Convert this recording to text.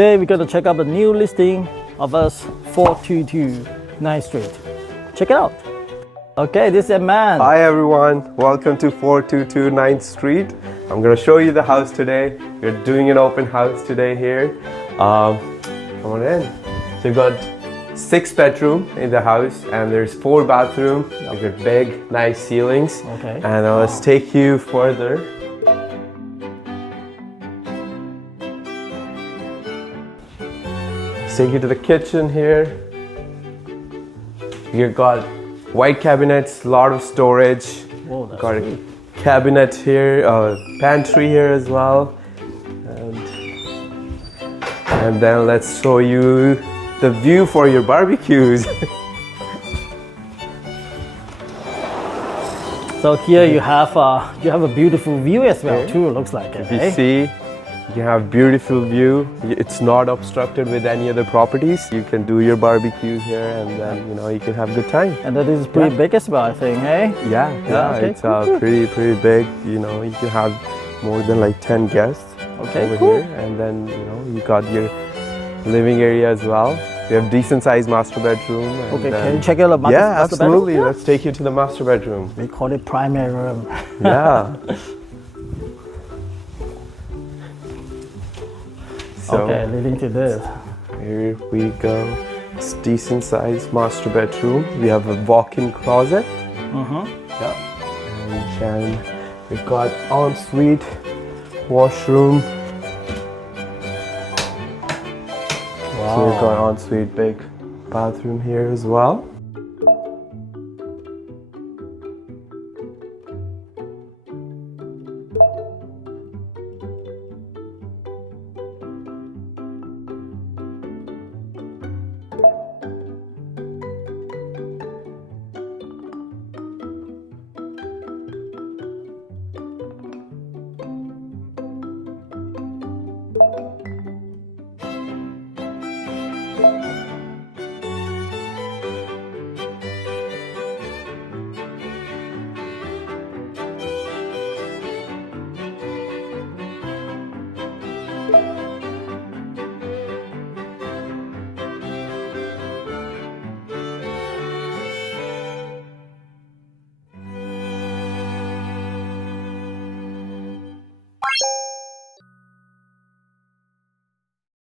Today we're going to check out the new listing of us 422 9th Street. Check it out. Okay, this is a man. Hi everyone, welcome to 422 9th Street. I'm going to show you the house today. We're doing an open house today here. Come on in. So you've got 6 bedroom in the house and there's 4 bathroom. You've got big, nice ceilings. Okay. And let's take you further. Let's take you to the kitchen here. You've got white cabinets, lot of storage. Whoa, that's got sweet. a cabinet here, pantry here as well. And then let's show you the view for your barbecues. So here you have a beautiful view as well too. Looks like it. If you see, you have beautiful view. It's not obstructed with any other properties. You can do your barbecue here, and then you can have a good time. And that is pretty big as well, I think. Hey. Yeah, okay, it's cool. pretty big. You can have more than like 10 guests over cool. here, and then you got your living area as well. We have decent sized master bedroom. And Okay, can you check out the master yeah, absolutely. bedroom? Let's take you to the master bedroom. We call it primary room. Yeah. So Okay, leading to this. here we go. It's decent sized master bedroom. We have a walk-in closet. Yeah. And then we've got ensuite, washroom. So we've got ensuite big bathroom here as well.